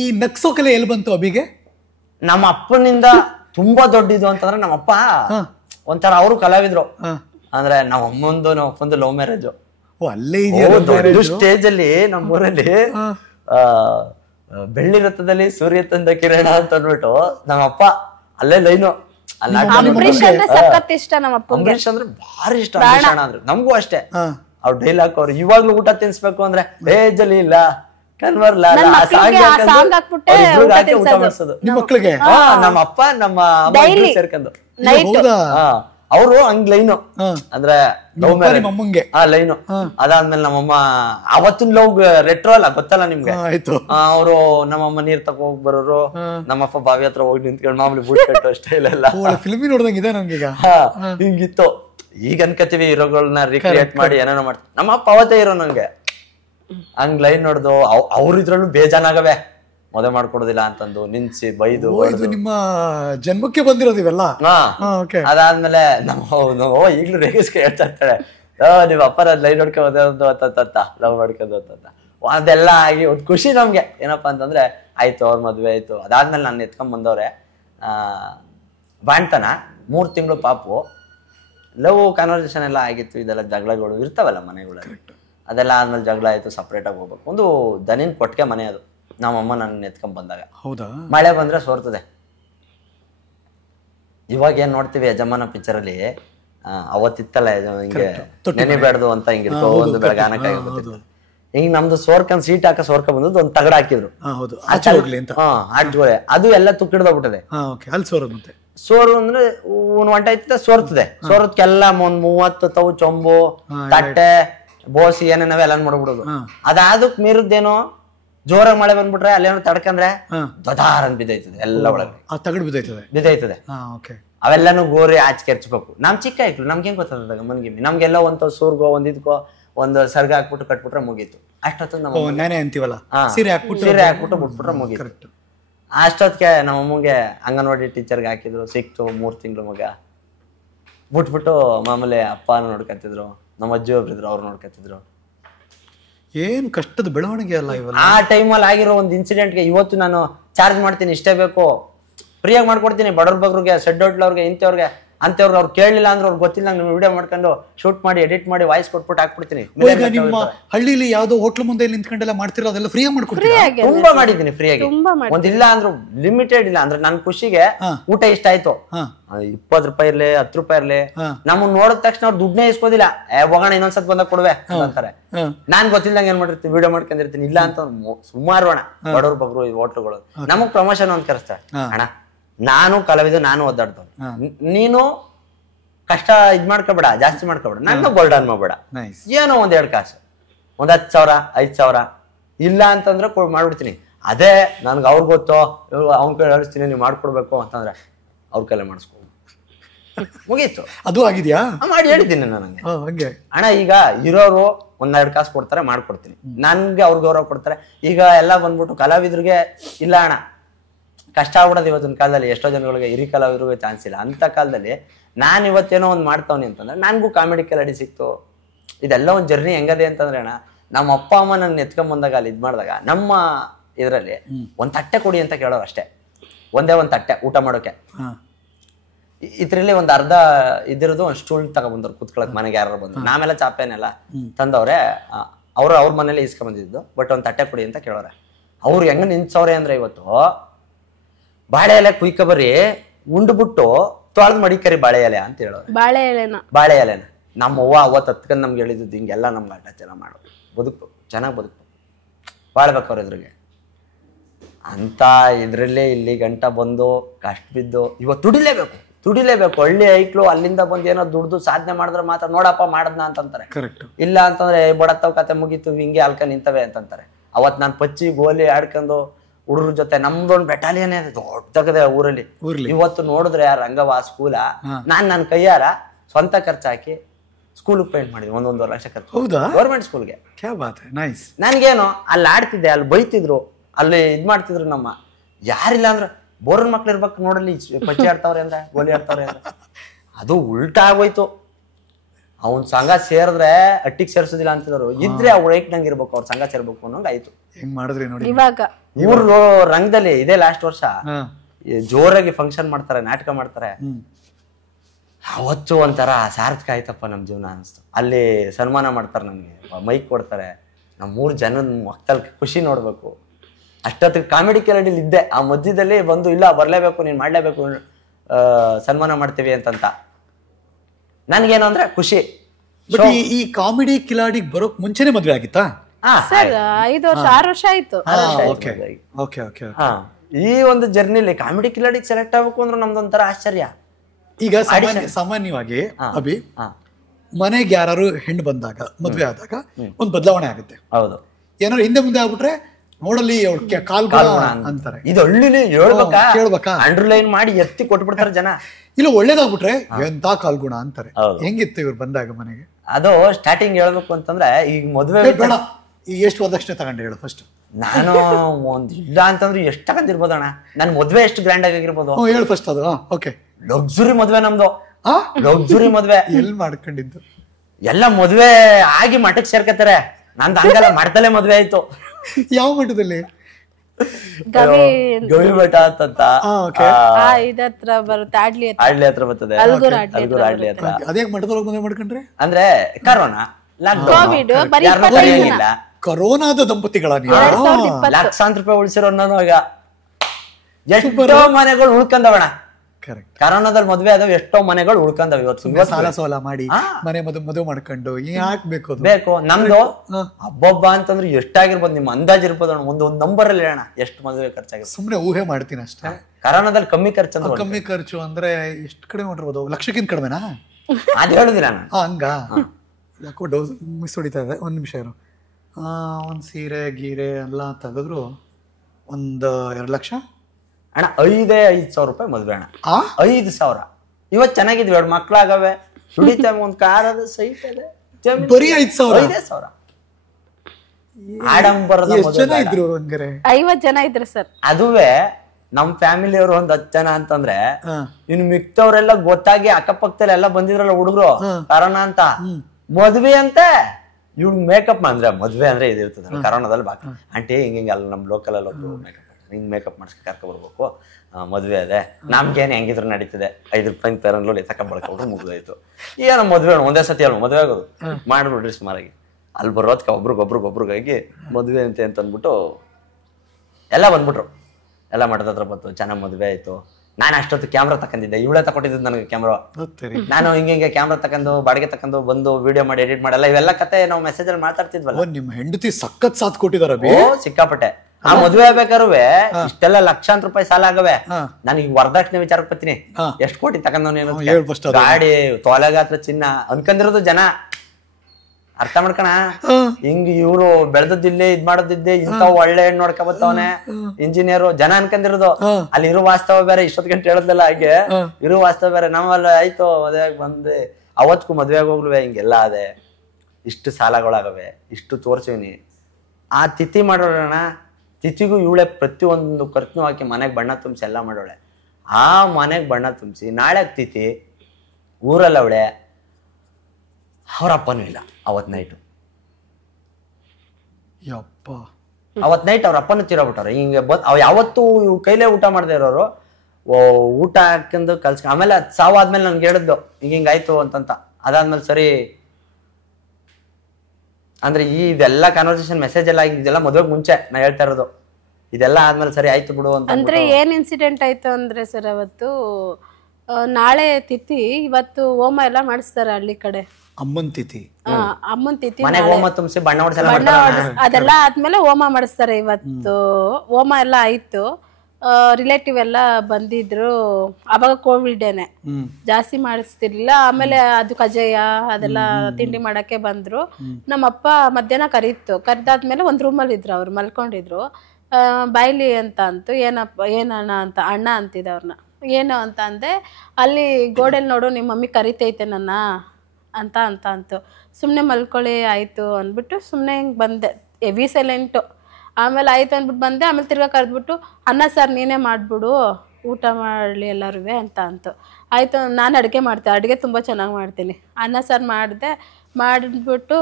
ಈ ನಕ್ಸೋ ಕಲೆ ಎಲ್ಲಿ ಬಂತು ಅಭಿಗೆ? ನಮ್ಮ ಅಪ್ಪನಿಂದ ತುಂಬಾ ದೊಡ್ಡದು ಅಂತಂದ್ರೆ ನಮ್ಮಪ್ಪ ಒಂಥರ ಅವರು ಕಲಾವಿದ್ರು. ಅಂದ್ರೆ ನಮ್ಮ ಅಪ್ಪಂದು ಲವ್ ಮ್ಯಾರೇಜ್. ಅಲ್ಲೇ ದೊಡ್ಡ ಸ್ಟೇಜ್ ಅಲ್ಲಿ ನಮ್ಮೂರಲ್ಲಿ ಬೆಳ್ಳಿ ರಥದಲ್ಲಿ ಸೂರ್ಯ ತಂದ ಕಿರಣ ಅಂತ ಅಂದ್ಬಿಟ್ಟು ನಮ್ಮಪ್ಪ ಅಲ್ಲೇ ಲೈನು. ಅಂಬರೀಷ್ ಅಂದ್ರೆ ಸಖತ್ ಇಷ್ಟ ನಮ್ಮಪ್ಪ. ಅಂಬರೀಷ್ ಅಂದ್ರೆ ಭಾರಿ ಇಷ್ಟ ಅಂಬರೀಷ್ ಅಣ್ಣ ಅಂದ್ರೆ. ನಮಗೂ ಅಷ್ಟೇ. ಅವ್ರ ಡೈಲಾಗ್ ಅವ್ರು ಇವಾಗ್ಲೂ ಊಟ ತಿನ್ಸ್ಬೇಕು ಅಂದ್ರೆ ಏಜಲ್ಲಿ ಇಲ್ಲ ಕನ್ವರ್ಲ ಊಟ ಮಾಡ್ಸೋದು ನಿಮ್ಮ ಮಕ್ಳಿಗೆ. ನಮ್ಮ ಅಪ್ಪ ನಮ್ಮ ಅಮ್ಮ ಸೇರ್ಕೊಂಡು ಅವರು ಹಂಗ್ ಲೈನು ಅಂದ್ರೆ ಅಮ್ಮಂಗೆ ಲೈನು. ಅದಾದ್ಮೇಲೆ ನಮ್ಮಮ್ಮ ಅವತ್ತಿನ ಲವ್ ರೆಟ್ರೋ ಅಲ್ಲ ಗೊತ್ತಲ್ಲ ನಿಮ್ಗೆ. ಅವರು ನಮ್ಮಮ್ಮ ನೀರ್ ತಗೋ ಹೋಗ್ ಬರೋರು, ನಮ್ಮಪ್ಪ ಬಾವಿ ಹತ್ರ ಹೋಗಿ ನಿಂತ್ಕೊಂಡು ಮಾಮೂಲಿ ಬೂಟ್ ಕಟ್ಟೋ ಸ್ಟೈಲ್ ಎಲ್ಲ ಫಿಲ್ಮಿ ನೋಡ್ದಂಗಿದೆ ನನ್ಗೀಗ. ಹಿಂಗಿತ್ತು. ಈಗ ಅನ್ಕತೀವಿ ಹೀರೋಗಳನ್ನ ರೀಕ್ರಿಯೇಟ್ ಮಾಡಿ ಏನೇನೋ ಮಾಡ್ತೀವಿ. ನಮ್ಮ ಅಪ್ಪ ಅವತ್ತೇ ಇರೋ ನಂಗೆ ಹಂಗ್ ಲೈನ್ ನೋಡ್ದು ಅವ್ರ ಇದ್ರಲ್ಲೂ ಬೇಜಾನಾಗವೆ ಮದುವೆ ಮಾಡ್ಕೊಡೋದಿಲ್ಲ ಅಂತಂದು ನಿನ್ಸಿ ಬೈದು. ನಿಮ್ಮ ಜನ್ಮಕ್ಕೆ ಬಂದಿರೋದು ಇವೆಲ್ಲ. ಅದಾದ್ಮೇಲೆ ನಮ್ಮ ಈಗ್ಲೂ ರೇಗಿಸ್ಕೆ ಹೇಳ್ತಾ ಇರ್ತಾಳೆ, ನೀವ್ ಅಪ್ಪನ ಲೈನ್ ನೋಡ್ಕೊಂಡು ಲವ್ ಮಾಡ್ಕೊಂಡು ಅಂತ. ಅದೆಲ್ಲ ಆಗಿ ಒಂದ್ ಖುಷಿ ನಮ್ಗೆ. ಏನಪ್ಪಾ ಅಂತಂದ್ರೆ ಆಯ್ತು ಅವ್ರ ಮದ್ವೆ ಆಯ್ತು. ಅದಾದ್ಮೇಲೆ ನಾನು ಎತ್ಕೊಂಡ್ ಬಂದವ್ರೆ ಬಾಣ್ತನ 3 ತಿಂಗಳು ಪಾಪು. ಲವ್ ಕಾನ್ವರ್ಸೇಷನ್ ಎಲ್ಲ ಆಗಿತ್ತು. ಇದೆಲ್ಲ ಜಗಳಗಳು ಇರ್ತಾವಲ್ಲ ಮನೆಗಳಲ್ಲಿ. ಅದೆಲ್ಲ ಆದ್ಮೇಲೆ ಜಗಳ ಆಯ್ತು, ಸಪ್ರೇಟ್ ಆಗಿ ಹೋಗ್ಬೇಕು. ಒಂದು ದನಿನ್ ಕೊಟ್ಟಿಗೆ ಮನೆ ಅದು. ನಮ್ಮಮ್ಮ ನನ್ನ ಎತ್ಕೊಂಡ್ ಬಂದಾಗ. ಹೌದಾ? ಮಳೆ ಬಂದ್ರೆ ಸೋರ್ತದೆ. ಇವಾಗ ಏನ್ ನೋಡ್ತೀವಿ ಯಜಮಾನ ಪಿಕ್ಚರ್ ಅಲ್ಲಿ, ಅವತ್ತಿತ್ತಲ್ಲ ಹಿಂಗೆ ನೆನೆಬೇಡ್ದು ಅಂತ ಹಿಂಗೆ ಒಂದು ಬೆಳಗಾನಕ್ಕಾಗಿ ಗೊತ್ತಿತ್ತು. ಹಿಂಗ್ ನಮ್ದು ಸೋರ್ಕಂದ್ ಸೀಟ್ ಹಾಕ ಸೋರ್ಕ ಬಂದದ್ದು ಒಂದ್ ತಗಡ ಹಾಕಿದ್ರು. ಅದು ಎಲ್ಲ ತುಕ್ಕಿಡ್ದೋಗ್ಬಿಟ್ಟದೆ. ಸೋರು ಅಂದ್ರೆ ಒಂಟ ಐತಿದೆ ಸೋರ್ತದೆ. ಸೋರದ್ಕೆಲ್ಲ ಒಂದ್ 30 ತವು ಚೊಂಬು ತಟ್ಟೆ ಬೋಸಿ ಏನೇನವೆ ಎಲ್ಲ ಮಾಡ್ಬಿಡೋದು. ಅದಾದಕ್ ಮೀರದ್ದೇನೋ ಜೋರಾಗಿ ಮಳೆ ಬಂದ್ಬಿಟ್ರೆ ಅಲ್ಲೇನೋ ತಡ್ಕಂದ್ರೆ ದೊದಾರ್ ಅಂತ ಬಿದ್ದೈತದೆ ಎಲ್ಲ ಒಳಗೆ. ಬಿದ್ದೈತದೆ. ಅವೆಲ್ಲಾನು ಗೋರಿ ಆಚೆ ಎರ್ಚ್ಬೇಕು. ನಮ್ ಚಿಕ್ಕ ಐಕ್ಳು ನಮ್ಗೆ ಹೆಂಗ್ ಗೊತ್ತಾಗ ಮನ್ಗಿಮಿ. ನಮ್ಗೆಲ್ಲ ಒಂದ್ ಸೂರ್ಗೋ ಒಂದ್ ಇದ್ಕೋ ಒಂದ್ ಸರ್ಗ ಹಾಕ್ಬಿಟ್ಟು ಕಟ್ಬಿಟ್ರೆ ಮುಗೀತು. ಅಷ್ಟೊತ್ತು ಸೀರೆ ಹಾಕ್ಬಿಟ್ಟು ಬಿಟ್ಬಿಟ್ರೆ ಮುಗೀತು. ಅಷ್ಟೊತ್ತಿಗೆ ನಮ್ಮ ಅಮ್ಮಗೆ ಅಂಗನವಾಡಿ ಟೀಚರ್ಗೆ ಹಾಕಿದ್ರು. ಸಿಕ್ತು 3 ತಿಂಗಳು ಮಗ. ಬಿಟ್ಬಿಟ್ಟು ಮಾಮೂಲಿ ಅಪ್ಪನ ನೋಡ್ಕೊತಿದ್ರು. ನಮ್ಮ ಅಜ್ಜಿ ಒಬ್ರಿದ್ರು, ಅವ್ರು ನೋಡ್ಕೊತಿದ್ರು. ಏನ್ ಕಷ್ಟದ ಬೆಳವಣಿಗೆ ಅಲ್ಲ ಇವೆಲ್ಲ. ಆ ಟೈಮಲ್ಲಿ ಆಗಿರೋ ಒಂದು ಇನ್ಸಿಡೆಂಟ್ಗೆ ಇವತ್ತು ನಾನು ಚಾರ್ಜ್ ಮಾಡ್ತೀನಿ, ಇಷ್ಟೇ ಬೇಕು ಫ್ರೀಯಾಗಿ ಮಾಡ್ಕೊಡ್ತೀನಿ. ಬಡವ್ರ ಬಗ್ರಿಗೆ, ಸೆಡ್ ಹೋಟ್ಲವ್ರಿಗೆ, ಇಂಥವ್ರಿಗೆ ಅಂತವ್ರಿಗೆ. ಅವ್ರು ಕೇಳಲಿಲ್ಲ ಅಂದ್ರೆ ಅವ್ರಿಗೆ ಗೊತ್ತಿಲ್ಲ, ನೀವು ವಿಡಿಯೋ ಮಾಡ್ಕೊಂಡು ಶೂಟ್ ಮಾಡಿ ಎಡಿಟ್ ಮಾಡಿ ವಾಯ್ಸ್ ಕೊಟ್ಬಿಟ್ಟು ಹಾಕ್ಬಿಡ್ತೀನಿ. ನಿಮ್ಮ ಹಳ್ಳಿಲಿ ಯಾವ್ದೋ ಹೋಟ್ಲ್ ಮುಂದೆ ನಿಂತ್ಕೊಂಡೆಲ್ಲ ಮಾಡ್ತಿರೋ ಅದೆಲ್ಲ ಫ್ರೀಯಾಗಿ ಮಾಡ್ಕೊಡ್ತೀನಿ. ತುಂಬಾ ಮಾಡಿದ್ದೀನಿ ಫ್ರೀಯಾಗಿ. ಒಂದಿಲ್ಲ ಅಂದ್ರು ಲಿಮಿಟೆಡ್ ಇಲ್ಲ ಅಂದ್ರೆ ನನ್ ಖುಷಿಗೆ ಊಟ ಇಷ್ಟ ಆಯ್ತು. 20 ರೂಪಾಯಿ ಇರ್ಲಿ 10 ರೂಪಾಯಿ ಇರ್ಲಿ, ನಮ್ಮನ್ನ ನೋಡಿದ ತಕ್ಷಣ ಅವ್ರು ದುಡ್ಡನ್ನೇ ಇಸ್ಕೋದಿಲ್ಲ. ಹೋಗೋಣ ಇನ್ನೊಂದ್ಸತ್ ಬಂದಾಗ ಕೊಡ್ವೆ ಅಂತಾರೆ. ನಾನ್ ಗೊತ್ತಿಲ್ಲಂಗ ಏನ್ ಮಾಡಿರ್ತೀನಿ, ವಿಡಿಯೋ ಮಾಡ್ಕೊಂಡಿರ್ತೀನಿ. ಇಲ್ಲ ಅಂತ ಸುಮಾರು ಅಣ್ಣ ಬಡವ್ರ ಬಗ್ರು ಹೋಟ್ಲುಗಳು ನಮಗ್ ಪ್ರಮೋಷನ್ ಅಂತ ಕರೆಸ್ತಾರೆ. ಅಣ್ಣ ನಾನು ಕಲಾವಿದ, ನಾನು ಒದ್ದಾಡ್ತವ್ರು, ನೀನು ಕಷ್ಟ ಇದ್ ಮಾಡ್ಕೋಬೇಡ, ಜಾಸ್ತಿ ಮಾಡ್ಕೋಬೇಡ, ನನ್ನ ಗೋಲ್ಡನ್ ಮಾಡ್ಬೇಡ. ಏನೋ 1-2 ಕಾಸು, 10,000 5,000 ಇಲ್ಲ ಅಂತಂದ್ರೆ ಮಾಡ್ಬಿಡ್ತೀನಿ. ಅದೇ ನನ್ಗೆ ಅವ್ರ ಗೊತ್ತೋ ಅವ್ನ ಕೈ ಹೇಳಿಸ್ತೀನಿ ನೀವು ಮಾಡ್ಕೊಡ್ಬೇಕು ಅಂತಂದ್ರೆ ಅವ್ರ ಕೈಲೇ ಮಾಡಿಸ್ಕೊ ಮುಗೀತು. ಅದು ಆಗಿದ್ಯಾ? ಮಾಡಿ ಹೇಳಿದ್ದೀನಿ ನನಗೆ. ಅಣ್ಣ ಈಗ ಇರೋರು 1-2 ಕಾಸು ಕೊಡ್ತಾರೆ, ಮಾಡ್ಕೊಡ್ತೀನಿ. ನನ್ಗೆ ಅವ್ರ ಗೌರವ ಕೊಡ್ತಾರೆ. ಈಗ ಎಲ್ಲ ಬಂದ್ಬಿಟ್ಟು ಕಲಾವಿದ್ರಿಗೆ ಇಲ್ಲ ಅಣ್ಣ ಕಷ್ಟ ಆಗ್ಬಿಡೋದು ಇವತ್ತಿನ ಕಾಲದಲ್ಲಿ. ಎಷ್ಟೋ ಜನಗಳಿಗೆ ಹಿರಿ ಕಲಾವಿದ್ರಿಗೆ ಚಾನ್ಸ್ ಇಲ್ಲ. ಅಂತ ಕಾಲದಲ್ಲಿ ನಾನು ಇವತ್ತೇನೋ ಒಂದು ಮಾಡ್ತಾವನಿ ಅಂತಂದ್ರೆ ನನಗೂ ಕಾಮಿಡಿ ಕೆಲಡಿ ಸಿಕ್ತು. ಇದೆಲ್ಲ ಒಂದು ಜರ್ನಿ ಹೆಂಗದೆ ಅಂತಂದ್ರೆ ಅಣ್ಣ, ನಮ್ಮ ಅಪ್ಪ ಅಮ್ಮ ನನ್ನ ಎತ್ಕೊಂಡ್ ಬಂದಾಗ ಅಲ್ಲಿ ಇದ್ ಮಾಡಿದಾಗ ನಮ್ಮ ಇದರಲ್ಲಿ ಒಂದ್ ತಟ್ಟೆ ಕೊಡಿ ಅಂತ ಕೇಳೋರು ಅಷ್ಟೇ. ಒಂದೇ ಒಂದ್ ತಟ್ಟೆ ಊಟ ಮಾಡೋಕೆ. ಇದ್ರಲ್ಲಿ ಒಂದ್ ಅರ್ಧ ಇದಿರೋದು ಒಂದ್ ಸ್ಟೂಲ್ ತಗೊಬಂದವ್ರು ಕೂತ್ಕೊಳಕ್ ಮನೆಗೆ ಯಾರು ಬಂದ್ರು. ನಾವೆಲ್ಲ ಚಾಪೆನೆಲ್ಲ ತಂದವ್ರೆ. ಅವ್ರ ಮನೇಲಿ ಇಸ್ಕೊಂಡ್ ಬಂದಿದ್ದು. ಬಟ್ ಒಂದ್ ತಟ್ಟೆ ಕೊಡಿ ಅಂತ ಕೇಳೋರೆ. ಅವ್ರು ಹೆಂಗ ನಿಂತ್ಸವ್ರೆ ಅಂದ್ರೆ ಇವತ್ತು ಬಾಳೆ ಎಲೆ ಕುಯ್ಕ ಬರ್ರಿ ಉಂಡ್ಬಿಟ್ಟು ತೊಳೆದ್ ಮಡಿಕರಿ ಬಾಳೆ ಎಲೆ ಅಂತ ಹೇಳೋರು. ಬಾಳೆ ಎಲೆನ ನಮ್ಮ ಅವ್ವ ಅವತ್ತು ಹತ್ಕೊಂಡ್ ನಮ್ಗೆ ಹೇಳಿದ್ದು ಹಿಂಗೆಲ್ಲ ನಮ್ಗೆ ಆಟ ಚೆನ್ನಾಗ್ ಮಾಡೋದು, ಬದುಕು ಚೆನ್ನಾಗ್ ಬದುಕು ಬಾಳ್ಬೇಕು ಅವ್ರ ಎದುರಿಗೆ ಅಂತ. ಇದ್ರಲ್ಲೇ ಇಲ್ಲಿ ಗಂಟ ಬಂದು ಕಷ್ಟ ಬಿದ್ದು ಇವತ್ತು ದುಡಿಲೇಬೇಕು. ಹಳ್ಳಿ ಐಕ್ಳು ಅಲ್ಲಿಂದ ಬಂದು ಏನೋ ದುಡ್ದು ಸಾಧನೆ ಮಾಡಿದ್ರೆ ಮಾತ್ರ ನೋಡಪ್ಪ ಮಾಡದ್ನ ಅಂತಂತಾರೆ. ಇಲ್ಲ ಅಂತಂದ್ರೆ ಬಡತ್ತವ್ ಕತೆ ಮುಗೀತು, ಹಿಂಗೆ ಅಲ್ಕ ನಿಂತವೆ ಅಂತಂತಾರೆ. ಅವತ್ ನಾನ್ ಪಚ್ಚಿ ಗೋಲಿ ಆಡ್ಕೊಂಡು ಹುಡುಗ್ರ ಜೊತೆ ನಮ್ದೊಂದು ಬೆಟಾಲಿಯನ್ ದೊಡ್ಡದಾಗದೆ ಊರಲ್ಲಿ. ಇವತ್ತು ನೋಡಿದ್ರೆ ರಂಗವ ಸ್ಕೂಲ ನನ್ನ ಕೈಯಾರ ಸ್ವಂತ ಖರ್ಚಾಕಿ ಸ್ಕೂಲ್ ಪೇಂಟ್ ಮಾಡಿದ್ವಿ. 1-1.5 ಲಕ್ಷ ಖರ್ಚು ಗೌರ್ಮೆಂಟ್ ಸ್ಕೂಲ್ಗೆ. ನನ್ಗೇನು ಅಲ್ಲಿ ಆಡ್ತಿದ್ದೆ, ಅಲ್ಲಿ ಬೈತಿದ್ರು, ಅಲ್ಲಿ ಇದ್ ಮಾಡ್ತಿದ್ರು. ನಮ್ಮ ಯಾರಿಲ್ಲ ಅಂದ್ರೆ ಬೋರನ್ ಮಕ್ಳು ಇರ್ಬೇಕು ನೋಡಲಿ, ಪಚ್ಚಿ ಆಡ್ತಾವ್ರೆ ಅಂದ್ರೆ ಗೋಲಿ ಆಡ್ತಾವ್ರೆ ಅಂದ್ರೆ ಅದು ಉಲ್ಟಾ ಆಗೋಯ್ತು. ಅವ್ನ್ ಸಂಘ ಸೇರಿದ್ರೆ ಅಟ್ಟಿಗೆ ಸೇರ್ಸೋದಿಲ್ಲ ಅಂತಿದ್ರು. ಇದ್ರೆ ಅವ್ರ ನಂಗೆ ಇರ್ಬೇಕು, ಅವ್ರ ಸಂಘ ಸೇರ್ಬೇಕು ಅನ್ನೋಂಗ್ ಆಯ್ತು. ಹೆಂಗ್ ಮಾಡಿದ್ರಿ ನೋಡಿ. ಇವಾಗ ಊರು ರಂಗದಲ್ಲಿ ಇದೇ ಲಾಸ್ಟ್ ವರ್ಷ ಜೋರಾಗಿ ಫಂಕ್ಷನ್ ಮಾಡ್ತಾರೆ, ನಾಟಕ ಮಾಡ್ತಾರೆ. ಅವತ್ತು ಒಂಥರ ಸಾರ್ಥಕ ಆಯ್ತಪ್ಪ ನಮ್ ಜೀವನ ಅನಿಸ್ತು. ಅಲ್ಲಿ ಸನ್ಮಾನ ಮಾಡ್ತಾರೆ, ನಮ್ಗೆ ಮೈಕ್ ಕೊಡ್ತಾರೆ, ನಮ್ 3 ಜನದ ಮಕ್ಕಳ ಖುಷಿ ನೋಡ್ಬೇಕು. ಅಷ್ಟೊತ್ತಿಗೆ ಕಾಮಿಡಿ ಕೆರಡಿಲಿ ಇದ್ದೆ, ಆ ಮಧ್ಯದಲ್ಲಿ ಬಂದು ಇಲ್ಲ ಬರ್ಲೇಬೇಕು, ನೀನ್ ಮಾಡ್ಲೇಬೇಕು, ಸನ್ಮಾನ ಮಾಡ್ತೀವಿ ಅಂತಂತ. ನನ್ಗೇನು ಅಂದ್ರೆ ಖುಷಿ. ಬಟ್ ಈ ಕಾಮಿಡಿ ಕಿಲಾಡಿಗೆ ಬರೋಕ್ ಮುಂಚೆನೆ ಮದ್ವೆ ಆಗಿತ್ತಾ? ಸರ್ 5 ವರ್ಷ 6 ವರ್ಷ ಆಯ್ತು. Okay okay okay. ಈ ಒಂದು ಜರ್ನಿಲಿ ಕಾಮಿಡಿ ಕಿಲಾಡಿಗೆ ಸೆಲೆಕ್ಟ್ ಆಗ್ಬೇಕು ಅಂದ್ರೆ ನಮ್ದೊಂಥರ ಆಶ್ಚರ್ಯ. ಈಗ ಸಾಮಾನ್ಯವಾಗಿ ಅಭಿ, ಮನೆಗೆ ಯಾರು ಹೆಣ್ಣು ಬಂದಾಗ ಮದ್ವೆ ಆದಾಗ ಒಂದ್ ಬದಲಾವಣೆ ಆಗುತ್ತೆ. ಹೌದು. ಏನಾದ್ರು ಹಿಂದೆ ಮುಂದೆ ಆಗ್ಬಿಟ್ರೆ ನೋಡಲ್ಲಿ ಕಾಲ್ಗುಣ ಅಂತಾರೆ. ಇದು ಹಳ್ಳಿಲಿ ಕೇಳ್ಬೇಕಾ? ಅಂಡರ್ಲೈನ್ ಮಾಡಿ ಎತ್ತಿ ಕೊಟ್ಬಿಡ್ತಾರೆ ಜನ. ಇಲ್ಲ ಒಳ್ಳೇದಾಗ್ಬಿಟ್ರೆ ಎಂತ ಕಾಲ್ಗುಣ ಅಂತಾರೆ. ಹೆಂಗಿತ್ತು ಇವ್ರು ಬಂದಾಗ ಮನೆಗೆ? ಅದು ಸ್ಟಾರ್ಟಿಂಗ್ ಹೇಳ್ಬೇಕು ಅಂತಂದ್ರೆ, ಈಗ ಮದ್ವೆ ಬೇಡ, ಈಗ ಎಷ್ಟು ವರದಕ್ಷಿಣೆ ತಗೊಂಡೆ ಹೇಳು ಫಸ್ಟ್. ನಾನು ಒಂದ್ ಇಲ್ಲ ಅಂತಂದ್ರೆ ಎಷ್ಟು ತಗೊಂಡಿರ್ಬೋದಣ್ಣ. ನನ್ ಮದ್ವೆ ಎಷ್ಟು ಗ್ರ್ಯಾಂಡ್ ಆಗಿರ್ಬೋದು ಹೇಳು ಫಸ್ಟ್. ಅದು ಓಕೆ. ಲಕ್ಸುರಿ ಮದ್ವೆ ನಮ್ದು. ಲಕ್ಸುರಿ ಮದ್ವೆ. ಎಲ್ಲಿ ಮಾಡ್ಕೊಂಡಿದ್ದು? ಎಲ್ಲ ಮದ್ವೆ ಆಗಿ ಮಠಕ್ಕೆ ಸೇರ್ಕತಾರೆ. ನಂದು ಹಂಗಲ್ಲ, ಮಠದಲ್ಲೇ ಮದ್ವೆ ಆಯ್ತು. ಯಾವ ಮಠದಲ್ಲಿ? ಗವಿ ಮಠ ಅಂತಂತ ಇದತ್ರ ಬರುತ್ತೆ, ಆಡ್ಲಿ ಹತ್ರ ಬರ್ತದೆ. ಆಡ್ಲಿ ಹತ್ರ. ಅದೇ ಮಠದೊಳಗೆ ಮದುವೆ ಮಾಡ್ಕೊಂಡ್ರೆ ಅಂದ್ರೆ ಕರೋನಾ, ಕೋವಿಡ್, ಕರೋನಾದ ದಂಪತಿಗಳ ಲಕ್ಷಾಂತರ ರೂಪಾಯಿ ಉಳಿಸಿರೋ ನಾನು. ಈಗ ಎಷ್ಟೋ ಮನೆಗಳು ಉಳ್ಕೊಂಡವಣ. ಕರೋನಾದಲ್ಲಿ ಮದ್ವೆ ಆದವ್ ಎಷ್ಟೋ ಮನೆಗಳು ಉಳ್ಕೊಂಡವ್. ಇವತ್ತು ಸಾಲ ಸೋಲ ಮಾಡಿ ಮನೆ ಮದುವೆ ಮಾಡ್ಕೊಂಡು ಯಾಕೆ ಬೇಕು ನಮ್ದು ಹಬ್ಬ ಅಂತಂದ್ರೆ ಎಷ್ಟಾಗಿರ್ಬೋದು? ನಿಮ್ ಅಂದಾಜ್ ಇರ್ಬೋದು ಒಂದ್ ನಂಬರ್ ಅಲ್ಲಿ ಹೇಳೋಣ ಎಷ್ಟು ಮದುವೆ ಖರ್ಚಾಗಿರ್ಬೋದು. ಸುಮ್ನೆ ಊಹೆ ಮಾಡ್ತೀನಿ ಅಷ್ಟೇ. ಕರೋನಾದಲ್ಲಿ ಕಮ್ಮಿ ಖರ್ಚು ಅಂದ್ರೆ ಕಮ್ಮಿ ಖರ್ಚು ಅಂದ್ರೆ ಎಷ್ಟು ಕಡಿಮೆ ಮಾಡಿರ್ಬೋದು? ಲಕ್ಷಕ್ಕಿಂತ ಕಡಿಮೆನಾ? ಅದ್ ಹೇಳುದಿಲ್ಲ ನಾನು. ಹಂಗ ಯಾಕೋ ಡೋಸ್ ಮಿಸ್ ಹೊಡಿತಾ ಇದೆ. ಒಂದ್ ನಿಮಿಷ ಇರು. ಒಂದ್ ಸೀರೆ ಗೀರೆ ಎಲ್ಲ ತೆಗೆದ್ರು 1-2 ಲಕ್ಷ ಅಣ್ಣ. 5,000 ರೂಪಾಯಿ ಮದ್ವೆ ಅಣ್ಣ. 5,000. ಇವತ್ತು ಚೆನ್ನಾಗಿದ್ವಿ, 2 ಮಕ್ಳಾಗವೆ, ದುಡಿತಾ, ಒಂದ್ ಕಾರ್ ಅದ, ಸೈಟ್ ಅದ, ಬರೀ 5,000. 5,000 ಆಡಂಬರದ ಜನ ಇದ್ರು ಹಂಗಾರೆ? 50 ಜನ ಇದ್ರು ಸರ್. ಅದುವೇ ನಮ್ ಫ್ಯಾಮಿಲಿಯವರು 10 ಜನ ಅಂತಂದ್ರೆ, ಇನ್ ಮಿಕ್ತವ್ರೆಲ್ಲ ಗೊತ್ತಾಗಿ ಅಕ್ಕಪಕ್ಕದಲ್ಲಿ ಎಲ್ಲ ಬಂದಿದ್ರಲ್ಲ ಹುಡುಗರು ಕಾರಣ ಅಂತ ಮದ್ವೆ ಅಂತ. ಇವ್ ಮೇಕಪ್ ಅಂದ್ರೆ ಮದ್ವೆ ಅಂದ್ರೆ ಇದಿರ್ತದೆ ಕರೋನಾದಲ್ಲಿ. ಬಾಕಿ ಆಂಟಿ ಹಿಂಗೆ ಅಲ್ಲ ನಮ್ ಲೋಕಲ್ ಅಲ್ಲಿ ಮೇಕಪ್ ಹಿಂಗ್ ಮೇಕಪ್ ಮಾಡ್ಸ್ಕ ಕರ್ಕೊ ಬರ್ಬೇಕು, ಮದ್ವೆ ಅದೇ ನಮ್ಗೇನ್ ಹೆಂಗಿದ್ರು ನಡೀತದೆ. 5 ರೂಪಾಯಿ ತರಂಗ್ಲಲ್ಲಿ ತಕೊಂಡ್ಬಳ್ಕೊಂಡ್ರು ಮುಗ್ದೋಯ್ತು. ಏನೋ ಮದ್ವೆ ಒಂದೇ ಸತಿ ಹೇಳು ಮದ್ವೆ ಆಗೋದು ಮಾಡ್ಬಿಡ್ರಿ ಸುಮಾರಾಗಿ. ಅಲ್ಲಿ ಬರೋದ್ಕ ಒಬ್ರಿಗೊಬ್ರಿಗಾಗಿ ಮದ್ವೆ ಅಂತ ಅಂದ್ಬಿಟ್ಟು ಎಲ್ಲ ಬಂದ್ಬಿಟ್ರು. ಎಲ್ಲ ಮಠದ ಹತ್ರ ಬಂತು, ಚೆನ್ನಾಗ್ ಮದ್ವೆ ಆಯ್ತು. ನಾನು ಅಷ್ಟೊತ್ತು ಕ್ಯಾಮ್ರಾ ತಕೊಂಡಿದ್ದೆ, ಇವಳೇ ತಕೊಂಡಿದ್ದು ನನಗೆ ಕ್ಯಾಮ್ರಾ. ನಾನು ಹಿಂಗೆ ಕ್ಯಾಮ್ರಾ ತಕೊಂಡು ಬಾಡಿಗೆ ತಕೊಂಡು ಬಂದು ವಿಡಿಯೋ ಮಾಡಿ ಎಡಿಟ್ ಮಾಡಲ್ಲ. ಇವೆಲ್ಲ ಕತೆ ನಾವು ಮೆಸೇಜ್ ಅಲ್ಲಿ ಮಾತಾಡ್ತಿದ್ವಲ್ಲ. ನಿಮ್ ಹೆಂಡತಿ ಸಖತ್ ಸಾಥ್ ಕೊಟ್ಟಿದಾರ. ಸಿಕ್ಕಾಪಟ್ಟೆ. ಆ ಮದ್ವೆ ಆಗ್ಬೇಕಾರುವೆ ಇಷ್ಟೆಲ್ಲ ಲಕ್ಷಾಂತರ ರೂಪಾಯಿ ಸಾಲ ಆಗವೆ. ನನಗೆ ವರದಕ್ಷಿಣೆ ವಿಚಾರಕ್ಕೆ ಬರ್ತೀನಿ. ಎಷ್ಟ್ ಕೋಟಿ ತಗೊಂಡವ್ ಗಾಡಿ ತೊಲೆಗಾತ್ರ ಚಿನ್ನ ಅನ್ಕೊಂಡಿರೋದು ಜನ. ಅರ್ಥ ಮಾಡ್ಕಣ. ಹಿಂಗ್ ಇವ್ರು ಬೆಳೆದಿದ್ದಿಲ್ಲೇ ಇದ್ ಮಾಡೋದಿದ್ದೆ, ಇಂಥ ಒಳ್ಳೆ ಹೆಣ್ಣು ನೋಡ್ಕೊ ಬತ್ತವನೆ ಇಂಜಿನಿಯರು ಜನ ಅನ್ಕೊಂಡಿರೋದು. ಅಲ್ಲಿ ಇರೋ ವಾಸ್ತವ ಬೇರೆ. ಇಷ್ಟೊತ್ ಗಂಟೆ ಹೇಳದ್ಲಲ್ಲ ಹಾಗೆ ಇರೋ ವಾಸ್ತವ ಬೇರೆ. ನಾವಲ್ಲ ಆಯ್ತು ಮದ್ವೆಗ್ ಬಂದೆ, ಅವತ್ಗೂ ಮದ್ವೆಗ್ ಹೋಗ್ಲುವೆ ಹಿಂಗೆಲ್ಲ ಅದೇ, ಇಷ್ಟು ಸಾಲಗಳಾಗವೆ, ಇಷ್ಟು ತೋರ್ಸಿವ್ನಿ. ಆ ತಿಥಿ ಮಾಡೋಣ, ತಿಥಿಗೂ ಇವಳೆ ಪ್ರತಿಯೊಂದು ಖರ್ಚು ಹಾಕಿ ಮನೆಗ್ ಬಣ್ಣ ತುಂಬಿಸಿ ಎಲ್ಲ ಮಾಡೋಳೆ. ಆ ಮನೆಗ್ ಬಣ್ಣ ತುಂಬಿಸಿ ನಾಳೆ ತಿಥಿ ಊರಲ್ಲ ಅವಳೆ. ಅವ್ರಪ್ಪನೂ ಇಲ್ಲ ಅವತ್ ನೈಟು. ಅವತ್ ನೈಟ್ ಅವ್ರ ಅಪ್ಪನೂ ತೀರೋಗ್ಬಿಟ್ಟವ್ರು. ಹಿಂಗೆ ಅವ್ ಯಾವತ್ತೂ ಕೈಲೇ ಊಟ ಮಾಡದೇ ಇರೋರು ಊಟ ಹಾಕೊಂಡು ಕಲ್ಸ್ಕ. ಆಮೇಲೆ ಸಾವು ಆದ್ಮೇಲೆ ನನ್ಗೆ ಹೇಳಿದ್ದು ಹಿಂಗಾಯ್ತು ಅಂತಂತ. ಅದಾದ್ಮೇಲೆ ಸರಿ ಅಂದ್ರೆ ಇದೆಲ್ಲ ಕಾನ್ವರ್ಸೇಷನ್ ಮೆಸೇಜ್ ಎಲ್ಲ ಇದೆಲ್ಲ ಮದುವೆಗೆ ಮುಂಚೆ ನಾ ಹೇಳ್ತಾ ಇರೋದು. ಇದೆಲ್ಲ ಆದ್ಮೇಲೆ ಸರಿ ಆಯ್ತು ಬಿಡು ಅಂತ. ಅಂದ್ರೆ ಏನ್ ಇನ್ಸಿಡೆಂಟ್ ಆಯ್ತು ಅಂದ್ರೆ ಸರ್, ಅವತ್ತು ನಾಳೆ ತಿಥಿ, ಇವತ್ತು ಹೋಮ ಎಲ್ಲ ಮಾಡಿಸ್ತಾರೆ ಹಳ್ಳಿ ಕಡೆ. ಅಮ್ಮನ್ ತಿಥಿ. ಅಮ್ಮನ್ ತಿಥಿ ಮನೆಗೆ ಹೋಮ ತುಂಬಿಸಿ ಬಣ್ಣ ಅದೆಲ್ಲ ಆದ್ಮೇಲೆ ಹೋಮ ಮಾಡಿಸ್ತಾರೆ. ಇವತ್ತು ಹೋಮ ಎಲ್ಲ ಆಯ್ತು. ರಿಲೇಟಿವ್ ಎಲ್ಲ ಬಂದಿದ್ರು. ಅವಾಗ ಕೋವಿಡೇನೆ, ಜಾಸ್ತಿ ಮಾಡಿಸ್ತಿರ್ಲಿಲ್ಲ. ಆಮೇಲೆ ಅದು ಕಜಾಯ ಅದೆಲ್ಲ ತಿಂಡಿ ಮಾಡಕ್ಕೆ ಬಂದ್ರು. ನಮ್ಮಪ್ಪ ಮಧ್ಯಾಹ್ನ ಕರಿದಾದ್ಮೇಲೆ ಒಂದ್ ರೂಮಲ್ಲಿ ಇದ್ರು, ಅವ್ರು ಮಲ್ಕೊಂಡಿದ್ರು. ಬಾಯ್ಲಿ ಅಂತ ಅಂತು. ಏನಪ್ಪ ಏನಣ್ಣ ಅಂತ, ಅಣ್ಣ ಅಂತಿದ್ದ ಅವ್ರನ್ನ. ಏನು ಅಂತ ಅಂದೆ. ಅಲ್ಲಿ ಗೋಡೆಲ್ ನೋಡು ನಿಮ್ಮ ಮಮ್ಮಿ ಕರಿತೈತೆ ನನ್ನ ಅಂತ ಅಂತು. ಸುಮ್ಮನೆ ಮಲ್ಕೊಳ್ಳಿ ಆಯಿತು ಅಂದ್ಬಿಟ್ಟು ಸುಮ್ಮನೆ ಹಿಂಗೆ ಬಂದೆ. Heavy silent. ಆಮೇಲೆ ಆಯಿತು ಅಂದ್ಬಿಟ್ಟು ಬಂದೆ. ಆಮೇಲೆ ತಿರ್ಗಾ ಕರೆದ್ಬಿಟ್ಟು ಅನ್ನ ಸಾರು ನೀನೇ ಮಾಡಿಬಿಡು, ಊಟ ಮಾಡಲಿ ಎಲ್ಲರೂ ಅಂತ ಅಂತು. ಆಯಿತು ನಾನು ಅಡುಗೆ ಮಾಡ್ತೆ, ಅಡುಗೆ ತುಂಬ ಚೆನ್ನಾಗಿ ಮಾಡ್ತೀನಿ. ಅನ್ನ ಸಾರು ಮಾಡಿದೆ, ಮಾಡಿಬಿಟ್ಟು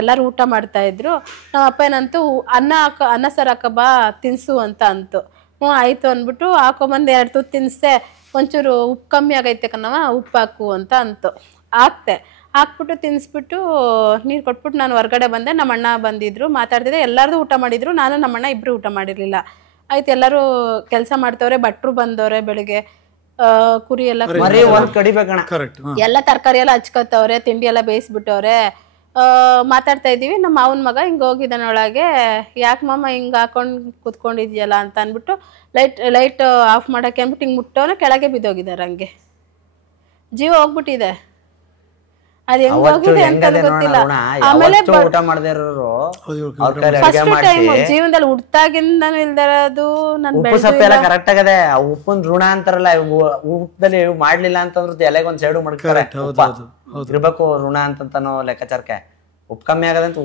ಎಲ್ಲರೂ ಊಟ ಮಾಡ್ತಾಯಿದ್ರು. ನಮ್ಮ ಅಪ್ಪ ಏನಂತೂ ಅನ್ನ ಸಾರು ಹಾಕ ಬಾ ತಿನ್ಸು ಅಂತ ಅಂತು. ಹ್ಞೂ ಆಯಿತು ಅಂದ್ಬಿಟ್ಟು ಹಾಕೊಂಬಂದು 2 ತುತ್ತು ತಿನ್ನಿಸ್ದೆ. ಒಂಚೂರು ಉಪ್ಪು ಕಮ್ಮಿ ಆಗೈತೆ ಕಣವ, ಉಪ್ಪು ಹಾಕು ಅಂತ ಅಂತು. ಹಾಕ್ಬಿಟ್ಟು ತಿನ್ನಿಸ್ಬಿಟ್ಟು ನೀರು ಕೊಟ್ಬಿಟ್ಟು ನಾನು ಹೊರಗಡೆ ಬಂದೆ. ನಮ್ಮ ಅಣ್ಣ ಬಂದಿದ್ರು, ಮಾತಾಡ್ತಿದ್ದೆ. ಎಲ್ಲರದು ಊಟ ಮಾಡಿದ್ರು, ನಾನು ನಮ್ಮಣ್ಣ ಇಬ್ಬರು ಊಟ ಮಾಡಿರಲಿಲ್ಲ. ಆಯ್ತು, ಎಲ್ಲರೂ ಕೆಲಸ ಮಾಡ್ತವ್ರೆ, ಭಟ್ರು ಬಂದವ್ರೆ, ಬೆಳಿಗ್ಗೆ ಕುರಿ ಎಲ್ಲ ಕಡಿಬೇಕಣ, ಎಲ್ಲ ತರಕಾರಿ ಎಲ್ಲ ಹಚ್ಕೋತವ್ರೆ, ತಿಂಡಿ ಎಲ್ಲ ಬೇಯಿಸ್ಬಿಟ್ಟವ್ರೆ. ಮಾತಾಡ್ತಾ ಇದ್ದೀವಿ. ನಮ್ಮ ಮಾವನ ಮಗ ಹಿಂಗೆ ಹೋಗಿದ್ದಾನೆ ಒಳಗೆ. ಯಾಕೆ ಮಾಮ ಹಿಂಗೆ ಹಾಕೊಂಡು ಕೂತ್ಕೊಂಡಿದ್ಯಲ್ಲ ಅಂತ ಅಂದ್ಬಿಟ್ಟು ಲೈಟ್ ಆಫ್ ಮಾಡೋಕ್ಕೆ ಅಂದ್ಬಿಟ್ಟು ಹಿಂಗೆ ಮುಟ್ಟೋನ ಕೆಳಗೆ ಬಿದ್ದೋಗಿದ್ದಾರೆ. ಹಂಗೆ ಜೀವ ಹೋಗ್ಬಿಟ್ಟಿದೆ. ಅದು ಹೆಂಗ್ ಹೋಗಿದೆ ಅಂತ ಗೊತ್ತಿಲ್ಲ. ಆಮೇಲೆ ಫಸ್ಟ್ ಟೈಮ್ ಜೀವನದಲ್ಲಿ ಹುಟ್ಟಾಗಿಂದನೂ ಇಲ್ದಿರೋದು ನನ್ ಕರೆಕ್ಟ್ ಆಗದೆ. ಉಪ್ಪಿನ ಋಣ ಅಂತಾರಲ್ಲ, ಉಪ್ಪದಲ್ಲಿ ಮಾಡ್ಲಿಲ್ಲ ಅಂತಂದ್ರೆ ಎಲೆಗೊಂದ್ ಸೈಡು ಮಾಡ್ತಾರೆ. ಇರ್ಬೇಕು ಋಣ ಅಂತನೋ ಲೆಕ್ಕಾಚಾರಕ್ಕೆ. ಉಪ್ಪು ಕಮ್ಮಿ ಆಗದೆ ಅಂತ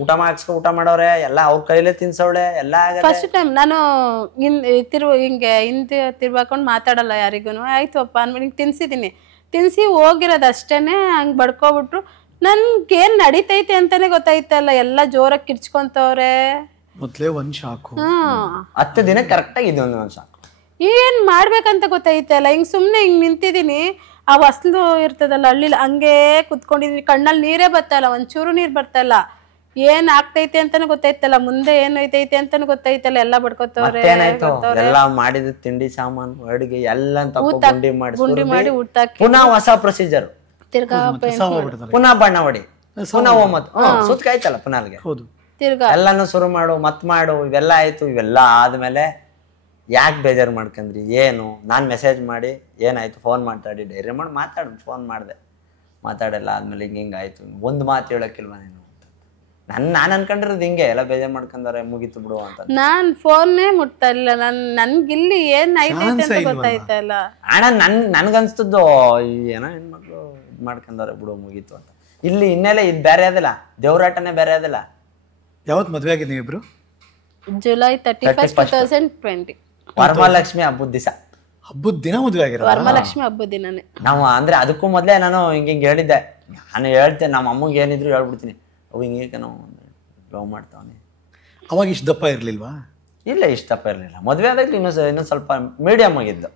ಊಟ ಮಾಡೋರೆ ಎಲ್ಲ ಅವ್ರ ಕೈಲೇ ತಿನ್ಸೋಳೆ ಎಲ್ಲ. ಫಸ್ಟ್ ಟೈಮ್ ನಾನು ಹಿಂಗೆ ಹಿಂದೆ ತಿರ್ವಾಕೊಂಡು ಮಾತಾಡಲ್ಲ ಯಾರಿಗೂ. ಆಯ್ತು ಅಪ್ಪ ಅಂದ್ಮೇಲೆ ಹಿಂಗೆ ತಿನ್ಸಿ ಹೋಗಿರೋದು ಅಷ್ಟೇನೆ. ಹಂಗೆ ಬಡ್ಕೊಬಿಟ್ರು. ನನ್ಗೇನ್ ನಡೀತೈತೆ ಅಂತಾನೆ ಗೊತ್ತಾಯ್ತಲ್ಲ. ಎಲ್ಲ ಜೋರಾಗಿ ಕಿರ್ಚ್ಕೊಂತವ್ರೆ. ಮೊದ್ಲೇ ಒಂದ್ ಶಾಕು. 10 ದಿನ ಕರೆಕ್ಟ್ ಆಗಿ ಇದು ಒಂದ್ ಶಾಕು. ಏನ್ ಮಾಡ್ಬೇಕಂತ ಗೊತ್ತಾಯ್ತಲ್ಲ. ಹಿಂಗ್ ಸುಮ್ನೆ ಹಿಂಗ್ ನಿಂತಿದೀನಿ. ಆ ಹೊಸ್ಲು ಇರ್ತದಲ್ಲ ಹಳ್ಳಿಲಿ, ಹಂಗೆ ಕುತ್ಕೊಂಡಿದೀನಿ. ಕಣ್ಣಲ್ಲಿ ನೀರೇ ಬರ್ತಲ್ಲ, ಒಂಚೂರು ನೀರ್ ಬರ್ತಲ್ಲ. ಏನ್ ಆಗ್ತೈತೆ ಅಂತಾನು ಗೊತ್ತಾಯ್ತಲ್ಲ, ಮುಂದೆ ಏನ್ ಐತೈತೆ ಅಂತಾನು ಗೊತ್ತಾಯ್ತಲ್ಲ. ಎಲ್ಲ ಬಡ್ಕೋತವ್ರೆ. ಎಲ್ಲ ಮಾಡಿದ ತಿಂಡಿ ಸಾಮಾನು ಅಡುಗೆ ಎಲ್ಲ ಗುಂಡಿ ಮಾಡಿ ಊಟ ಪುನಃ ಹೊಸ ಪ್ರೊಸೀಜರ್. ತಿರ್ಗಾ ಪುನಃ ಬಣ್ಣ ಹೊಡಿ, ಪುನಃ ಸುತ್ತ ಆಯ್ತಲ್ಲ ಪುನಃ ತಿರ್ಗಾ ಎಲ್ಲಾನು ಶುರು ಮಾಡು, ಮಾಡು. ಇವೆಲ್ಲ ಆಯ್ತು. ಇವೆಲ್ಲ ಆದ್ಮೇಲೆ ಯಾಕೆ ಬೇಜಾರು ಮಾಡ್ಕೊಂಡ್ರಿ ಏನು? ನಾನ್ ಮೆಸೇಜ್ ಮಾಡಿ ಏನಾಯ್ತು ಫೋನ್ ಮಾತಾಡಿ ಡೈರಿ ಮಾಡಿ ಫೋನ್ ಮಾಡಿದೆ. ಮಾತಾಡಲ್ಲ ಆದ್ಮೇಲೆ ಹಿಂಗ ಆಯ್ತು. ಒಂದು ಮಾತು ಹೇಳಕ್ಕಿಲ್ವಾ ನೀನು? ನಾನ್ ಅನ್ಕೊಂಡಿರೋದು ಹಿಂಗೆ ಎಲ್ಲ ಬೇಜಾರ್ ಮಾಡ್ಕೊಂಡಾರೆ, ಮುಗೀತು ಬಿಡು ಅಂತ. ನಾನ್ ಫೋನ್ನೇ ಮುಟ್ತಾ ಇಲ್ಲ. ನನ್ಗಿಲ್ಲಿ ಏನ್ ಐತೆ ಅಂತ ಗೊತ್ತಾಯ್ತಾ ಇಲ್ಲ ಅಣ್ಣ. ನನ್ಗನ್ಸ್ತದ್ದು ಏನೋ ಹೆಣ್ಮಕ್ಳು ಇದ್ ಮಾಡ್ಕೊಂಡಾರೆ ಬಿಡು, ಮುಗೀತು ಅಂತ. ಇಲ್ಲಿ ಇನ್ನೆಲ್ಲ ಇದ್ ಬೇರೆ ಅದಲ್ಲ, ದೇವ್ರಾಟನೇ ಬೇರೆ ಅದಲ್ಲ. ಯಾವತ್ ಮದ್ವೆ ಆಗಿದ್ ನೀವಿಬ್ರು? ಜುಲೈ 31, 2020 ವರಮಹಾಲಕ್ಷ್ಮಿ ಹಬ್ಬದ ದಿವಸ. ಹಬ್ಬದ ದಿನ ಮದ್ವೆ ಆಗಿರೋ? ವರಮಹಾಲಕ್ಷ್ಮಿ ಹಬ್ಬದ ದಿನನೇ. ನಾವು ಅಂದ್ರೆ ಅದಕ್ಕೂ ಮೊದ್ಲೇ ನಾನು ಹಿಂಗೆ ಹೇಳಿದ್ದೆ. ನಾನು ಹೇಳ್ತೇನೆ ನಮ್ಮ ಅಮ್ಮಗೆ ಏನಿದ್ರು ಹೇಳ್ಬಿಡ್ತೀನಿ. ಅವು ಹಿಂಗೆ ನಾವು ಲವ್ ಮಾಡ್ತಾವನಿ. ಅವಾಗ ಇಷ್ಟು ದಪ್ಪ ಇರ್ಲಿಲ್ವಾ? ಇಲ್ಲ, ಇಷ್ಟು ದಪ್ಪ ಇರಲಿಲ್ಲ. ಮದುವೆ ಆದಾಗಲಿ ಇನ್ನೊಂದು ಸ್ವಲ್ಪ ಮೀಡಿಯಮ್ ಆಗಿದ್ದು.